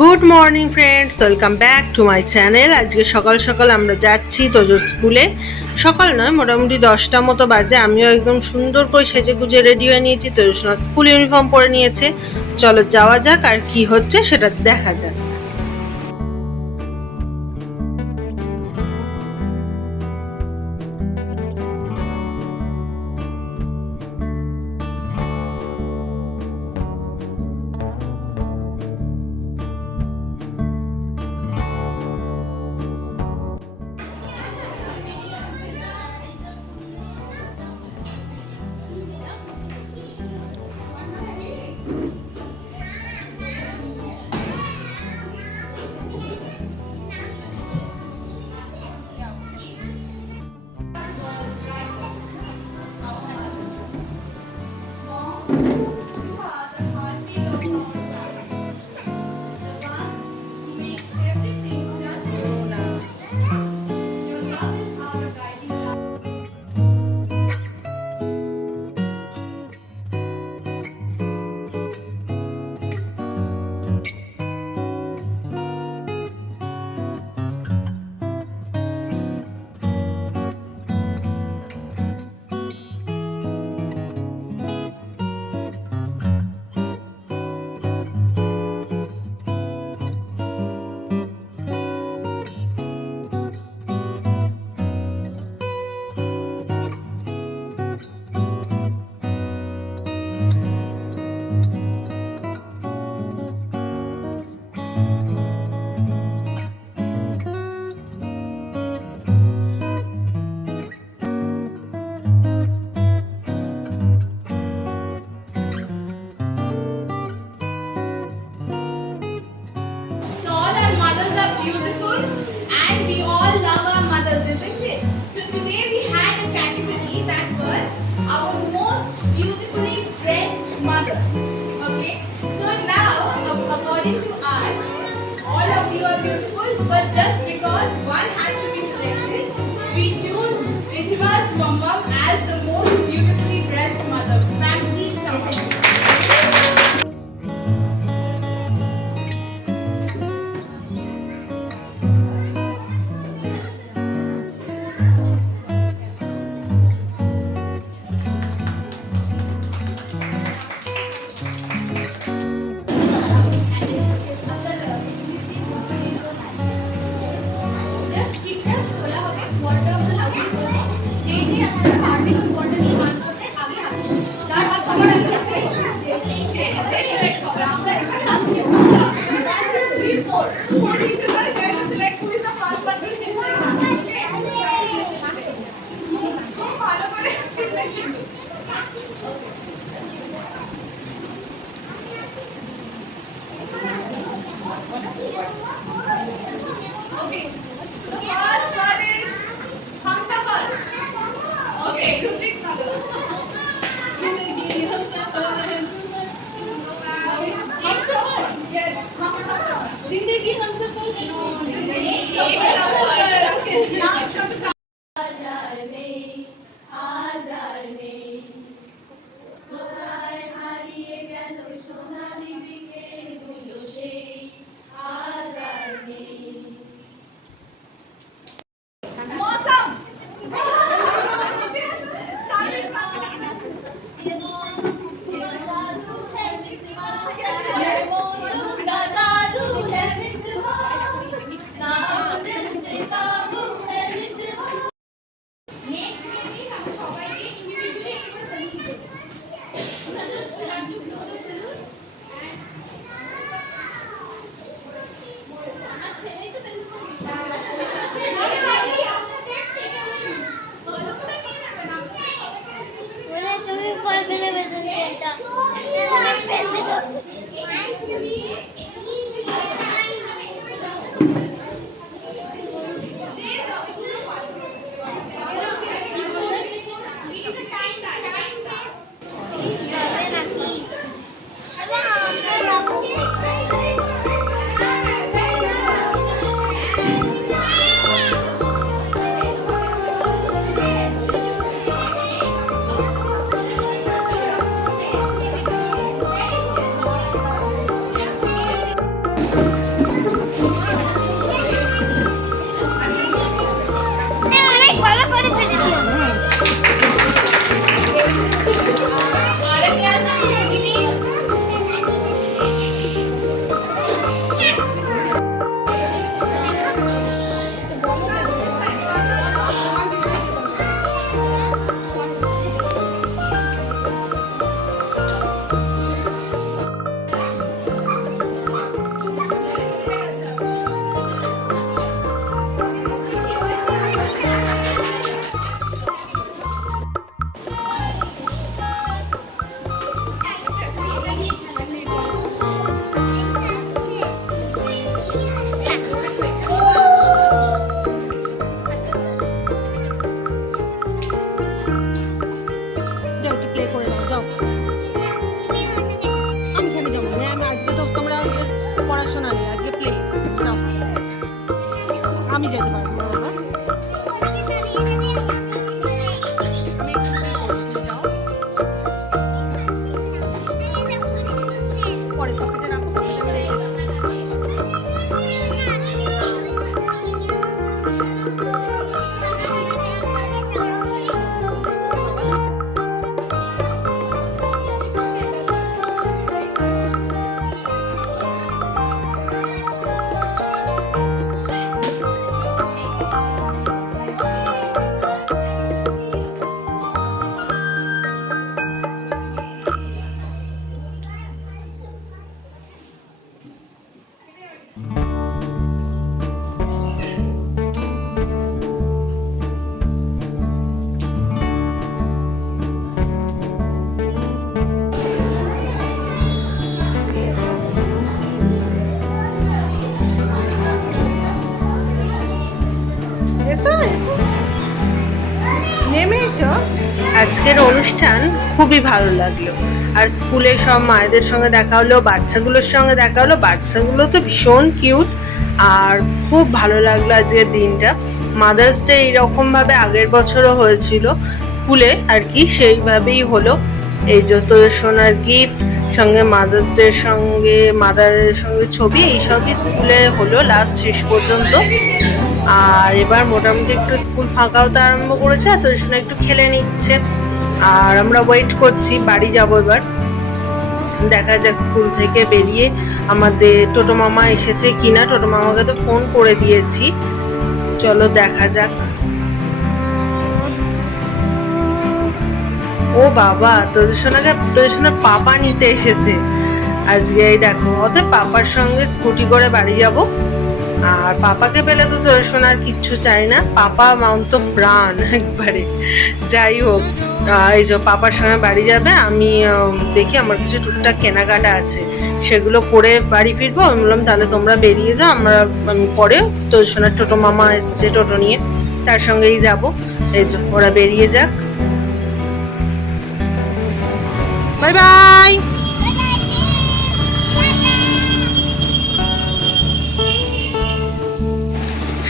Good morning friends, welcome back to my channel. আজকে সকাল সকাল আমরা যাচ্ছি তোজোর স্কুলে। সকাল নয়, মোটামুটি 10টা মতো বাজে। আমিও একদম সুন্দর করে সেজে গুজে রেডি হয়ে নিয়েছি। তোজো স্কুল ইউনিফর্ম পরে নিয়েছে। চলো যাওয়া যাক, আর কি হচ্ছে সেটা দেখা যাক। Beautiful, and we all love our mothers, isn't it? So today we had a category that was our most beautifully dressed mother. Okay, so now according to us, all of you are beautiful, but just because one had to be selected, we choose Rithima's mom as the most beautifully dressed mother. Ma'am, please come up. Okay, so the first one is Humsafar. Okay, Hrithik's mother. Humsafar. Yes, Humsafar. Zindagi Humsafar. No, Zindagi Humsafar. Okay. Now it's come to কোথায় হারিয়ে গেল সোনালি বিকেলগুলো সেই আজ আর নেই। मौसम ये मौसम का जादू है मितवा, ये मौसम का जादू है मितवा, ना अपने সোনালি আজকে প্লে যাও, আমি যেতে পারবো না বাবা। পরে পকেটে রাখো, পকেটে আমি রেখে দাও। নেমে এসো। আজকের অনুষ্ঠান খুবই ভালো লাগলো, আর স্কুলে সব মায়েদের সঙ্গে দেখা হলো, বাচ্চাগুলোর সঙ্গে দেখা হলো। বাচ্চাগুলো তো ভীষণ কিউট, আর খুব ভালো লাগলো আজকের দিনটা। মাদার্স ডে এইরকমভাবে আগের বছরও হয়েছিল স্কুলে আর কি, সেইভাবেই হলো। এই যত সোনার গিফট সঙ্গে মাদার্স ডের সঙ্গে মাদারের সঙ্গে ছবি এইসবই স্কুলে হলো লাস্ট শেষ পর্যন্ত। আর এবার মোটামুটি একটু স্কুল ফাঁকা হতে আরম্ভ করেছে, আর তোর সঙ্গে একটু খেলে নিচ্ছে, আর আমরা ওয়েট করছি বাড়ি যাবো এবার। দেখা যাক স্কুল থেকে বেরিয়ে আমাদের টোটো মামা এসেছে কিনা। টোটো মামাকে তো ফোন করে দিয়েছি, চলো দেখা যাক। ও বাবা, তোদের সোনার পাপা নিতে এসেছে আজকে। এই দেখো, অতএব পাপার সঙ্গে স্কুটি করে বাড়ি যাব। আর পাপাকে পেলে তো তোদের সোনার কিচ্ছু চাই না, পাপা মাউন্ত প্রাণ একবারে। যাই হোক, এই যে পাপার সঙ্গে বাড়ি যাবে। আমি দেখি আমার কিছু টুকটাক কেনাকাটা আছে, সেগুলো করে বাড়ি ফিরবো। আমি বললাম তাহলে তোমরা বেরিয়ে যাও, আমি পরে তোদের সোনার টোটো মামা এসছে টোটো নিয়ে, তার সঙ্গেই যাব। এই যে ওরা বেরিয়ে যাক। Bye bye.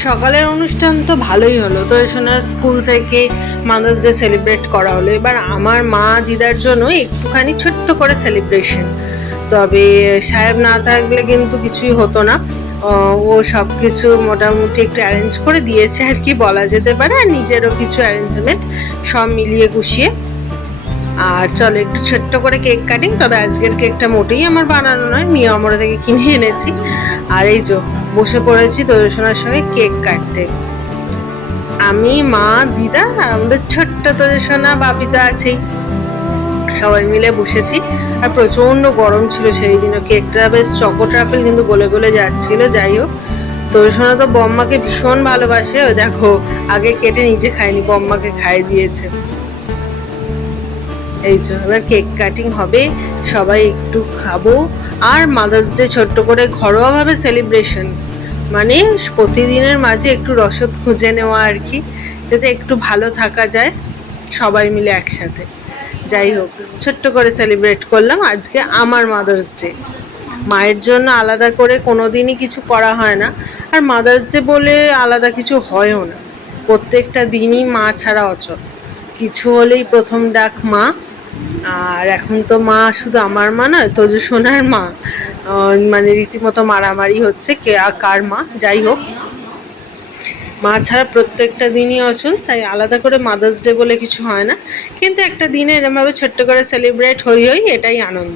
সকালের অনুষ্ঠান তো ভালোই হলো, তো সোনার স্কুল থেকে মাদার্স ডে সেলিব্রেট করা হলো। এবার আমার মা দিদার জন্য একটুখানি ছোট্ট করে সেলিব্রেশন, তবে সাহেব না থাকলে কিন্তু কিছুই হতো না। ও সব কিছু মোটামুটি একটু অ্যারেঞ্জ করে দিয়েছে আর কি বলা যেতে পারে, আর নিজেরও কিছু অ্যারেঞ্জমেন্ট সব মিলিয়ে গুছিয়ে। আর চলো একটু ছোট্ট করে কেক কাটিং। তবে আজকের কেকটা মোটেই আমার বানানো নয়, মিয়া আমরা থেকে কিনে এনেছি। আর এই যে বসে পড়েছি তোদের সোনার সঙ্গে কেক কাটতে, আমি মা দিদা আর আমাদের ছোট্ট তোদের সোনা বাপি তো আছেই, সবাই মিলে বসেছি। আর প্রচন্ড গরম ছিল সেই দিনও, কেকটা বেশ চকো ট্রাফেল কিন্তু গলে গলে যাচ্ছিল। যাই হোক, তোদের সোনা তো বম্মাকে ভীষণ ভালোবাসে, ও দেখো আগে কেটে নিজে খায়নি, বম্মাকে খাইয়ে দিয়েছে। এই যে এবার কেক কাটিং হবে, সবাই একটু খাবো। আর মাদার্স ডে ছোট্ট করে ঘরোয়াভাবে সেলিব্রেশন, মানে প্রতিদিনের মাঝে একটু রসদ খুঁজে নেওয়া আর কি, যাতে একটু ভালো থাকা যায় সবাই মিলে একসাথে। যাই হোক, ছোট্ট করে সেলিব্রেট করলাম আজকে আমার মাদার্স ডে। মায়ের জন্য আলাদা করে কোনো দিনই কিছু করা হয় না, আর মাদার্স ডে বলে আলাদা কিছু হয়ও না। প্রত্যেকটা দিনই মা ছাড়া অচল, কিছু হলেই প্রথম ডাক মা। আর এখন তো মা শুধু আমার মা নয়, তোজো সোনার মা, মানে রীতিমতো মারামারি হচ্ছে কে কার মা। যাই হোক, মা ছাড়া প্রত্যেকটা দিনই অচল, তাই আলাদা করে মাদার্স ডে বলে কিছু হয় না। কিন্তু একটা দিনে এরমভাবে ছোট্ট করে সেলিব্রেট হই এটাই আনন্দ।